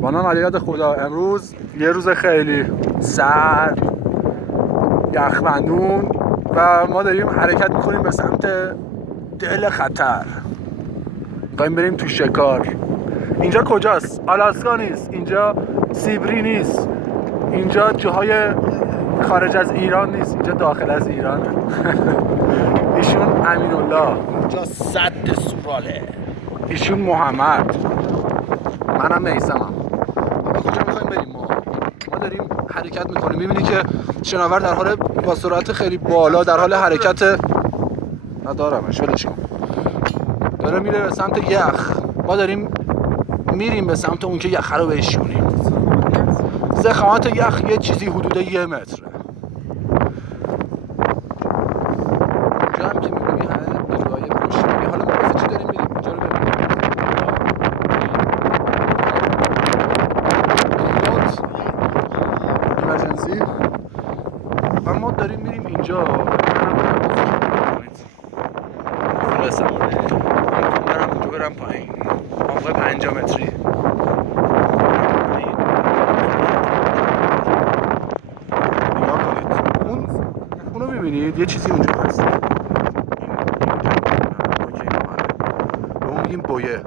بانان علیت خدا. امروز یه روز خیلی سرد، یخبندون و ما داریم حرکت میکنیم به سمت دل خطر. میخوایم بریم تو شکار. اینجا کجاست؟ آلاسکا نیست، اینجا سیبری نیست، اینجا جاهای خارج از ایران نیست، اینجا داخل از ایرانه. ایشون امین الله، اینجا سد سوراله، ایشون محمد، منم میثمم. ما کجا میخوایم بریم؟ ما داریم حرکت میکنیم. میبینی که شناور در حال با سرعت خیلی بالا در حال حرکت ندارمش ولش کن، داره میره به سمت یخ. ما داریم میریم به سمت اون که یخ رو بشونیم. ضخامت یخ یه چیزی حدود 1 متره. اونجا هم که میبینی همه نیروهای پشتیبانی. حالا ما واسه چی داریم میریم اونجا رو ببینیم. ایمرجنسی. و ما داریم میریم اینجا. برسم برم اونجا برم پایین. عمق 5 متری. اونو میبینید یه چیزی اونجا هست. به اون میگیم بویه.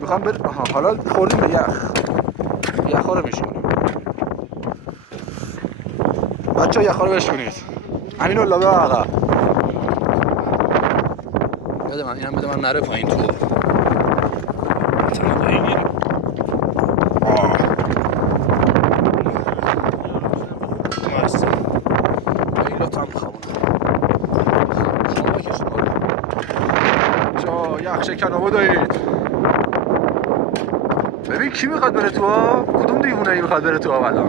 میخوام حالا خوردیم به یخ رو میشونیم. بچه یخ رو بشونید. امین الله به عقب. بده من اینم، بده من نره پایین تو. مثلا پایین گیریم. ماست این رو تام خوابونم. شما بکشید بالا. جا یخ شکنابو دارید. ببین کی میخواد بره تو ها؟ کدوم دیوونه ای میخواد بره تو ها الان؟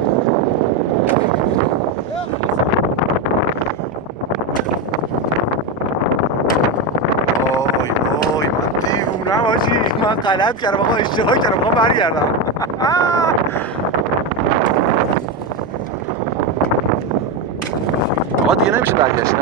وای من دیوونم آجی. من غلط کردم آقا، اشتباه کردم آقا، برگردم. آقا دیگه نمیشه برگشت نه؟